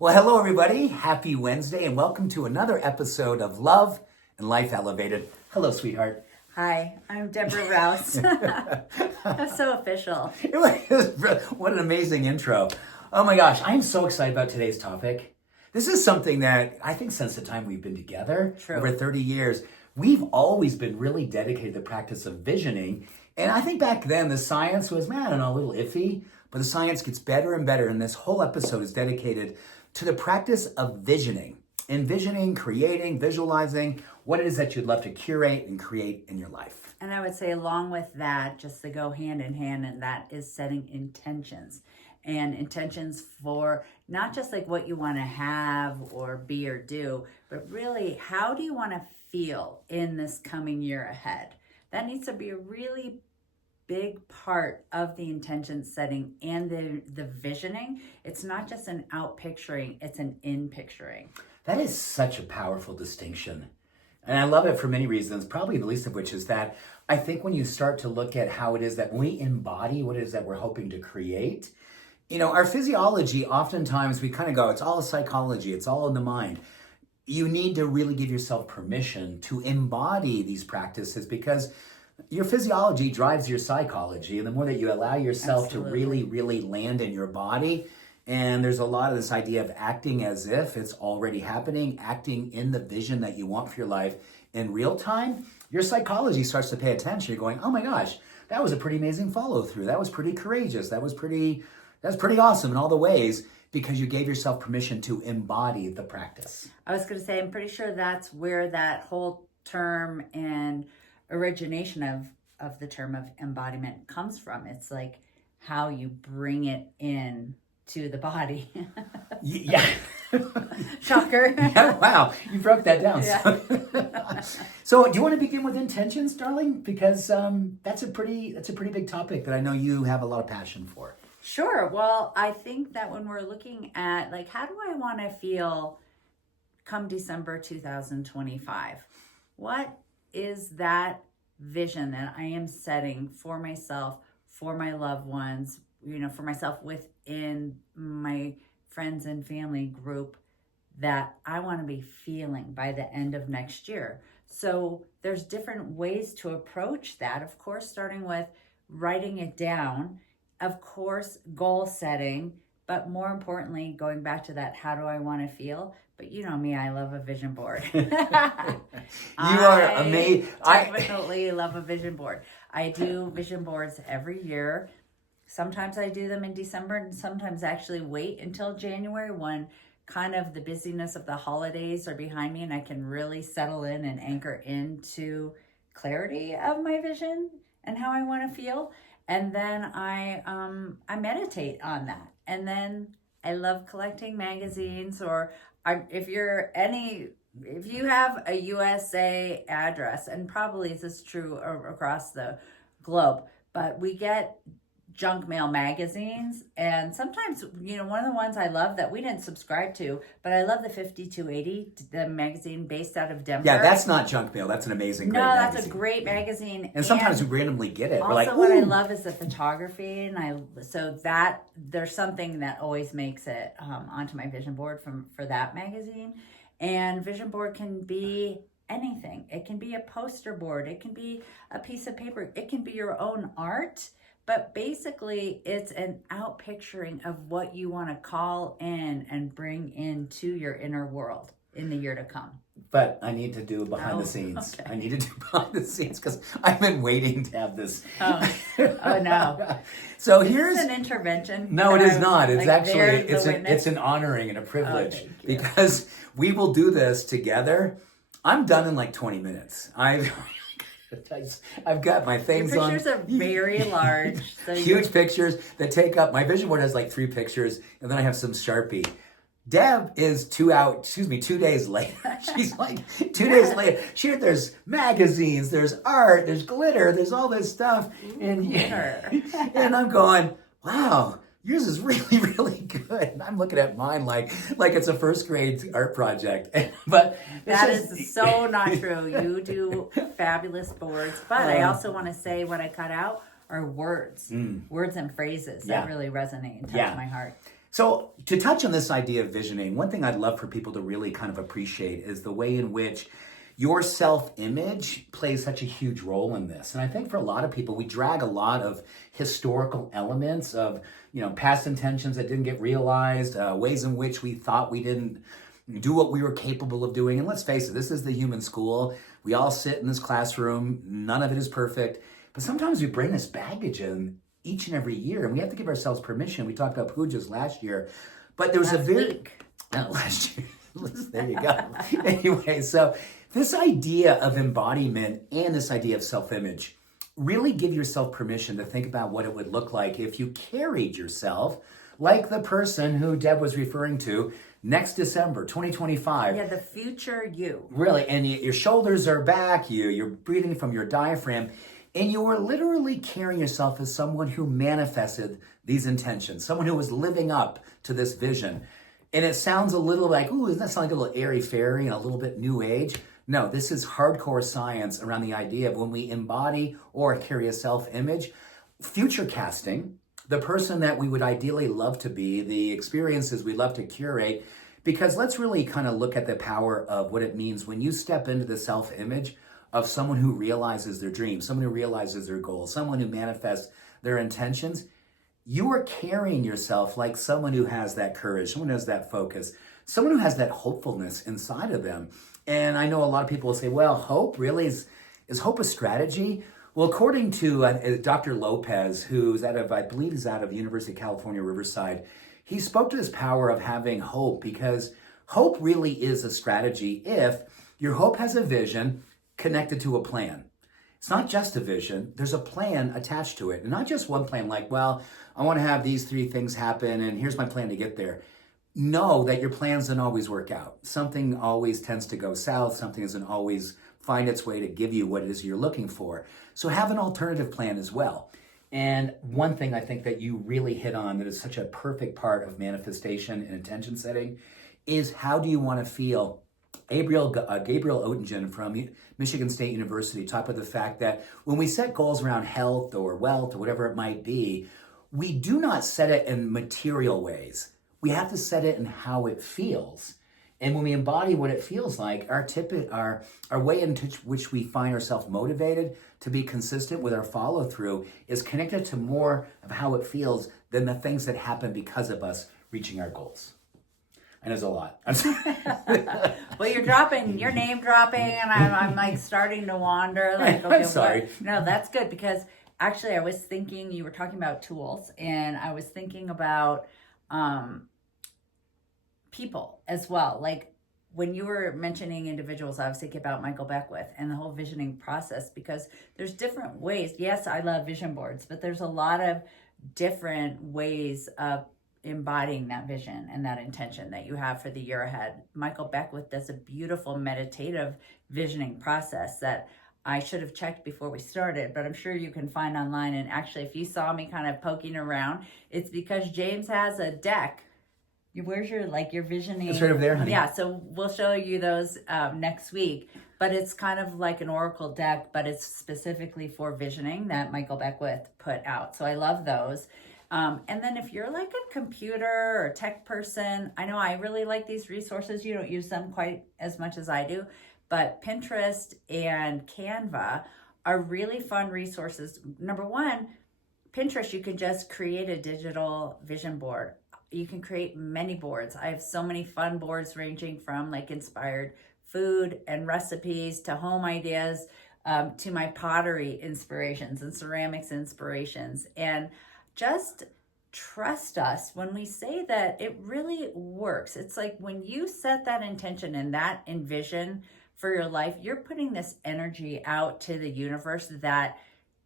Well, hello, everybody. Happy Wednesday, and welcome to another episode of Love and Life Elevated. Hello, sweetheart. Hi, I'm Deborah Rouse. That's so official. What an amazing intro. Oh my gosh, I am so excited about today's topic. This is something that I think since the time we've been together, over 30 years, we've always been really dedicated to the practice of visioning. And I think back then the science was, a little iffy, but the science gets better and better. And this whole episode is dedicated to the practice of visioning. Envisioning, creating, visualizing what it is that you'd love to curate and create in your life. And I would say along with that, just to go hand in hand, and that is setting intentions. And intentions for not just like what you want to have or be or do, but really how do you want to feel in this coming year ahead? That needs to be a really big part of the intention setting and the visioning. It's not just an out picturing, it's an in picturing. That is such a powerful distinction. And I love it for many reasons, probably the least of which is that I think when you start to look at how it is that we embody what it is that we're hoping to create, our physiology, oftentimes we kind of go, it's all psychology, it's all in the mind. You need to really give yourself permission to embody these practices because your physiology drives your psychology. And the more that you allow yourself to really, really land in your body, and there's a lot of this idea of acting as if it's already happening, acting in the vision that you want for your life in real time, your psychology starts to pay attention. You're going, oh my gosh, that was a pretty amazing follow through. That was pretty courageous. That's pretty awesome in all the ways because you gave yourself permission to embody the practice. I was going to say, I'm pretty sure that's where that whole term and origination of the term of embodiment comes from. It's like how you bring it in to the body. Yeah. Shocker. Yeah, wow, you broke that down. Yeah. So do you want to begin with intentions, darling? Because that's a pretty big topic that I know you have a lot of passion for. Sure. Well, I think that when we're looking at like, how do I want to feel come December 2025? What is that vision that I am setting for myself, for my loved ones, for myself within my friends and family group that I want to be feeling by the end of next year? So there's different ways to approach that. Of course, starting with writing it down, of course, goal setting, but more importantly, going back to that, how do I want to feel? But you know me, I love a vision board. You are amazing. I definitely love a vision board. I do vision boards every year. Sometimes I do them in December and sometimes actually wait until January when kind of the busyness of the holidays are behind me and I can really settle in and anchor into clarity of my vision and how I want to feel. And then I meditate on that. And then I love collecting magazines if you have a USA address, and probably this is true across the globe, but we get junk mail magazines, and sometimes one of the ones I love that we didn't subscribe to, but I love the 5280, the magazine based out of Denver. Yeah, that's not junk mail. That's an amazing, great magazine. That's a great magazine. And sometimes we randomly get it. Also, we're like, what I love is the photography, and there's something that always makes it onto my vision board for that magazine. And vision board can be anything. It can be a poster board. It can be a piece of paper. It can be your own art. But basically, it's an out picturing of what you want to call in and bring into your inner world in the year to come. But I need to do behind the scenes. Okay. I need to do behind the scenes because I've been waiting to have this. Oh no. So Is here's this an intervention. No, it is not. It's like, actually it's an honoring and a privilege thank you. because we will do this together. I'm done in like 20 minutes. I've got my things on. Your pictures are very large. So huge pictures that take up, my vision board has like 3 pictures, and then I have some Sharpie. Deb is 2 days later. She's like 2 days later. There's magazines, there's art, there's glitter, there's all this stuff. And and I'm going, wow, yours is really, really good. And I'm looking at mine like it's a first grade art project. But that is so not true. You do fabulous boards. But I also want to say what I cut out are words. Words and phrases that really resonate and touch my heart. So, to touch on this idea of visioning, one thing I'd love for people to really kind of appreciate is the way in which your self-image plays such a huge role in this. And I think for a lot of people, we drag a lot of historical elements of, past intentions that didn't get realized, ways in which we thought we didn't do what we were capable of doing. And let's face it, this is the human school. We all sit in this classroom. None of it is perfect. But sometimes we bring this baggage in each and every year, and we have to give ourselves permission. We talked about pujas last year, but there was last year. There you go. Anyway, so this idea of embodiment and this idea of self-image, really give yourself permission to think about what it would look like if you carried yourself like the person who Deb was referring to next December, 2025. Yeah, the future you. Really, and your shoulders are back, you're breathing from your diaphragm, and you were literally carrying yourself as someone who manifested these intentions, someone who was living up to this vision. And it sounds a little like, ooh, doesn't that sound like a little airy-fairy and a little bit new age? No, this is hardcore science around the idea of when we embody or carry a self-image, future casting, the person that we would ideally love to be, the experiences we love to curate, because let's really kind of look at the power of what it means when you step into the self-image of someone who realizes their dreams, someone who realizes their goals, someone who manifests their intentions. You are carrying yourself like someone who has that courage, someone who has that focus, someone who has that hopefulness inside of them. And I know a lot of people will say, well, hope really is hope a strategy? Well, according to Dr. Lopez, who's I believe he's out of University of California, Riverside, he spoke to this power of having hope, because hope really is a strategy if your hope has a vision connected to a plan. It's not just a vision, there's a plan attached to it. And not just one plan like, well, I want to have these 3 things happen and here's my plan to get there. Know that your plans don't always work out. Something always tends to go south. Something doesn't always find its way to give you what it is you're looking for. So have an alternative plan as well. And one thing I think that you really hit on that is such a perfect part of manifestation and intention setting is, how do you want to feel? Gabriel Oettingen from Michigan State University talked about the fact that when we set goals around health or wealth or whatever it might be, we do not set it in material ways. We have to set it in how it feels. And when we embody what it feels like, our way in which we find ourselves motivated to be consistent with our follow through is connected to more of how it feels than the things that happen because of us reaching our goals. And there's a lot. Well, you're name dropping, and I'm like starting to wander. Like, okay, I'm sorry. No, that's good, because actually I was thinking, you were talking about tools, and I was thinking about people as well. Like when you were mentioning individuals, I was thinking about Michael Beckwith and the whole visioning process, because there's different ways. Yes, I love vision boards, but there's a lot of different ways of embodying that vision and that intention that you have for the year ahead. Michael Beckwith does a beautiful meditative visioning process that I should have checked before we started, but I'm sure you can find online. And actually, if you saw me kind of poking around, it's because James has a deck. Where's your visioning? It's right over there, honey. Yeah, so we'll show you those next week. But it's kind of like an oracle deck, but it's specifically for visioning that Michael Beckwith put out. So I love those. And then if you're like a computer or tech person, I know I really like these resources. You don't use them quite as much as I do, but Pinterest and Canva are really fun resources. Number one, Pinterest, you can just create a digital vision board. You can create many boards. I have so many fun boards ranging from like inspired food and recipes to home ideas, to my pottery inspirations and ceramics inspirations. And just trust us when we say that it really works. It's like when you set that intention and that envision for your life, you're putting this energy out to the universe that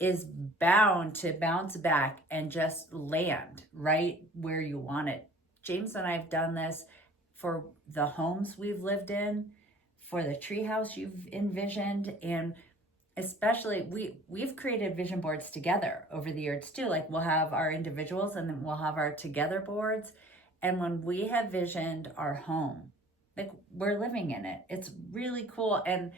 is bound to bounce back and just land right where you want it. James and I have done this for the homes we've lived in, for the treehouse you've envisioned, and especially we've created vision boards together over the years too. Like we'll have our individuals and then we'll have our together boards. And when we have visioned our home, like we're living in it. It's really cool. And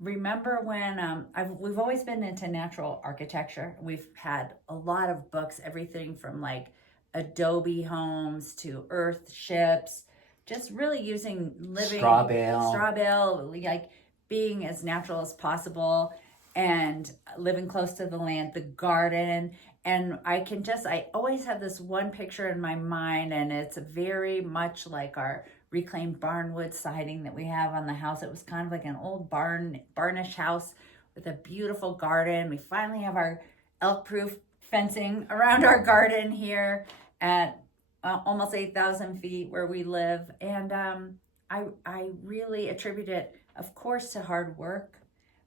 remember when we've always been into natural architecture. We've had a lot of books, everything from like adobe homes to earth ships, just really using living straw bale, like being as natural as possible and living close to the land, the garden. And I always have this one picture in my mind, and it's very much like our reclaimed barnwood siding that we have on the house. It was kind of like an old barnish house with a beautiful garden. We finally have our elk-proof fencing around our garden here at almost 8,000 feet where we live. And I really attribute it, of course, to hard work,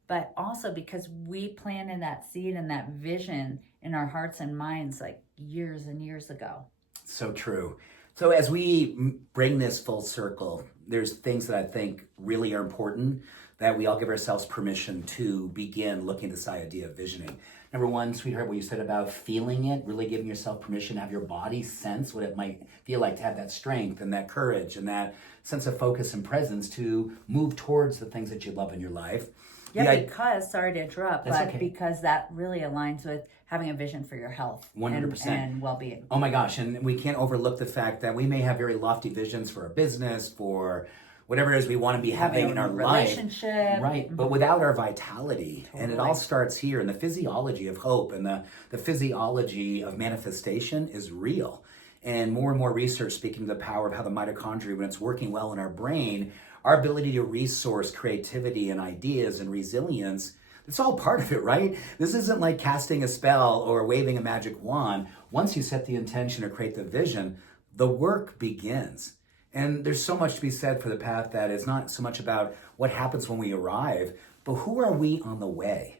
but also because we planted that seed and that vision in our hearts and minds like years and years ago. So true. So as we bring this full circle, there's things that I think really are important that we all give ourselves permission to begin looking at this idea of visioning. Number one, sweetheart, what you said about feeling it, really giving yourself permission to have your body sense what it might feel like to have that strength and that courage and that sense of focus and presence to move towards the things that you love in your life. Yeah, because, sorry to interrupt, but okay. Because that really aligns with having a vision for your health 100%. And well-being. Oh my gosh, and we can't overlook the fact that we may have very lofty visions for our business, for whatever it is we want to be having in our relationship. Life. Right, but without our vitality, and it all starts here, and the physiology of hope and the physiology of manifestation is real. And more research speaking to the power of how the mitochondria, when it's working well in our brain, our ability to resource creativity and ideas and resilience, it's all part of it, right? This isn't like casting a spell or waving a magic wand. Once you set the intention or create the vision, the work begins. And there's so much to be said for the path that is not so much about what happens when we arrive, but who are we on the way?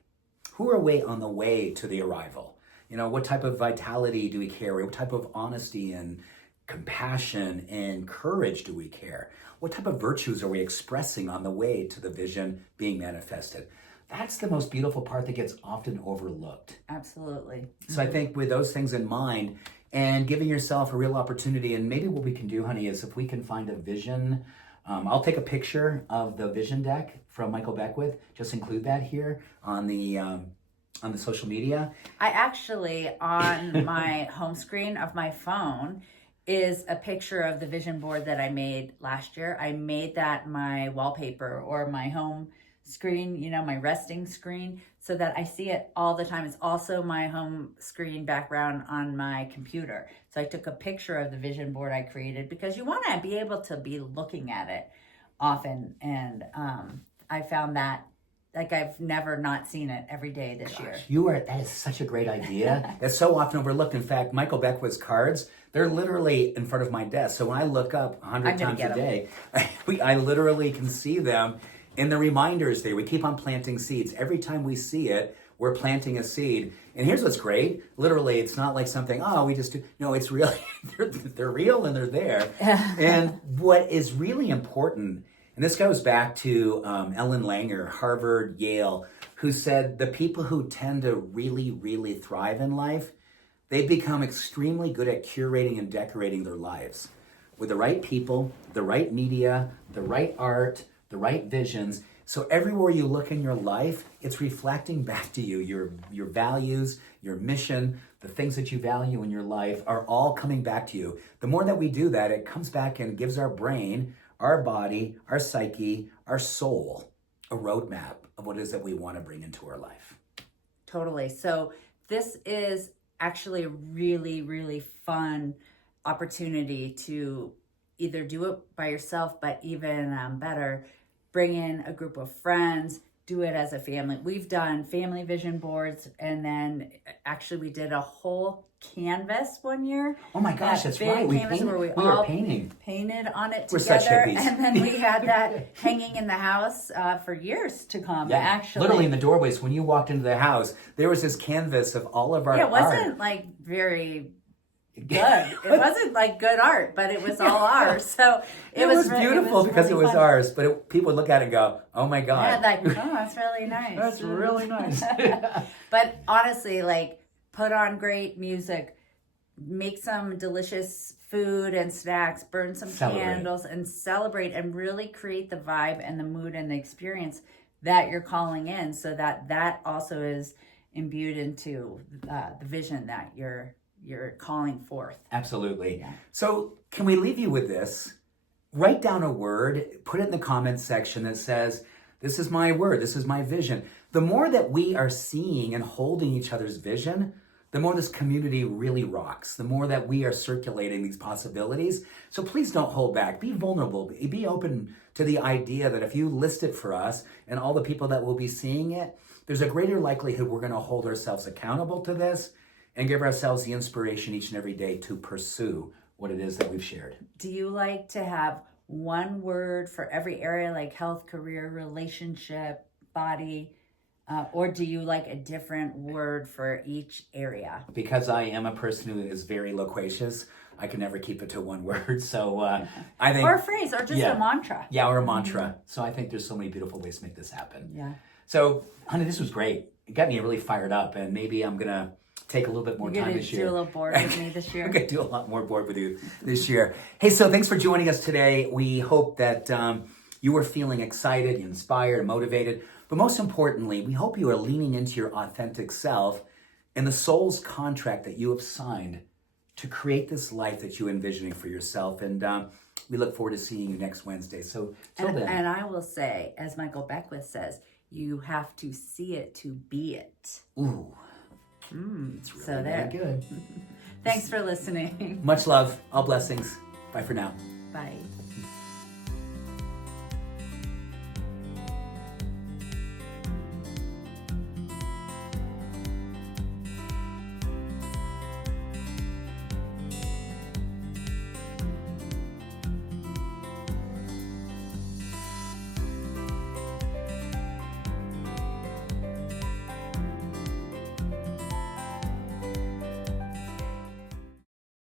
Who are we on the way to the arrival? You know, what type of vitality do we carry? What type of honesty and compassion and courage do we carry? What type of virtues are we expressing on the way to the vision being manifested? That's the most beautiful part that gets often overlooked. Absolutely. So I think with those things in mind and giving yourself a real opportunity, and maybe what we can do, honey, is if we can find a vision, I'll take a picture of the vision deck from Michael Beckwith, just include that here on the social media. I actually, on my home screen of my phone, is a picture of the vision board that I made last year. I made that my wallpaper or my home screen, you know, my resting screen, so that I see it all the time. It's also my home screen background on my computer. So I took a picture of the vision board I created because you want to be able to be looking at it often. And I found that like I've never not seen it every day this year. That is such a great idea. It's so often overlooked. In fact, Michael Beckwith's cards, they're literally in front of my desk. So when I look up 100 times a day, I literally can see them in the reminders there. We keep on planting seeds. Every time we see it, we're planting a seed. And here's what's great. Literally, it's not like something, we just do. No, it's really, they're real and they're there. And what is really important, and this goes back to Ellen Langer, Harvard, Yale, who said the people who tend to really, really thrive in life, they've become extremely good at curating and decorating their lives with the right people, the right media, the right art, the right visions. So everywhere you look in your life, it's reflecting back to you. Your values, your mission, the things that you value in your life are all coming back to you. The more that we do that, it comes back and gives our brain, our body, our psyche, our soul, a roadmap of what it is that we want to bring into our life. Totally. So this is actually a really, really fun opportunity to either do it by yourself, but even better, bring in a group of friends, do it as a family. We've done family vision boards, and then actually we did a whole canvas one year. Oh my gosh, that's right. We were painting. Painted on it We're together. Such hippies. And then we had that hanging in the house for years to come. Yeah, actually. Literally in the doorways, when you walked into the house, there was this canvas of all of our art. It wasn't like very good. It wasn't like good art, but it was all ours. So it was beautiful because it was fun. ours. But people would look at it and go, "Oh my god!" Yeah, like, oh, that's really nice. That's really nice. But honestly, like, put on great music, make some delicious food and snacks, burn some candles, and celebrate, and really create the vibe and the mood and the experience that you're calling in, so that also is imbued into the vision that you're you're calling forth. Absolutely. Yeah. So can we leave you with this? Write down a word, put it in the comments section that says, this is my word, this is my vision. The more that we are seeing and holding each other's vision, the more this community really rocks, the more that we are circulating these possibilities. So please don't hold back. Be vulnerable. Be open to the idea that if you list it for us and all the people that will be seeing it, there's a greater likelihood we're going to hold ourselves accountable to this and give ourselves the inspiration each and every day to pursue what it is that we've shared. Do you like to have one word for every area, like health, career, relationship, body? Or do you like a different word for each area? Because I am a person who is very loquacious, I can never keep it to one word. So I think... Or a phrase, or just a mantra. Yeah, or a mantra. So I think there's so many beautiful ways to make this happen. Yeah. So, honey, this was great. It got me really fired up, and maybe I'm going to take a little bit more time this year. You're going to do a little board with me this year? I'm going to do a lot more board with you this year. Hey, so thanks for joining us today. We hope that you are feeling excited, inspired, motivated. But most importantly, we hope you are leaning into your authentic self and the soul's contract that you have signed to create this life that you're envisioning for yourself. And we look forward to seeing you next Wednesday. So till then. And I will say, as Michael Beckwith says, you have to see it to be it. Ooh. It's really very good. Thanks for listening. Much love. All blessings. Bye for now. Bye.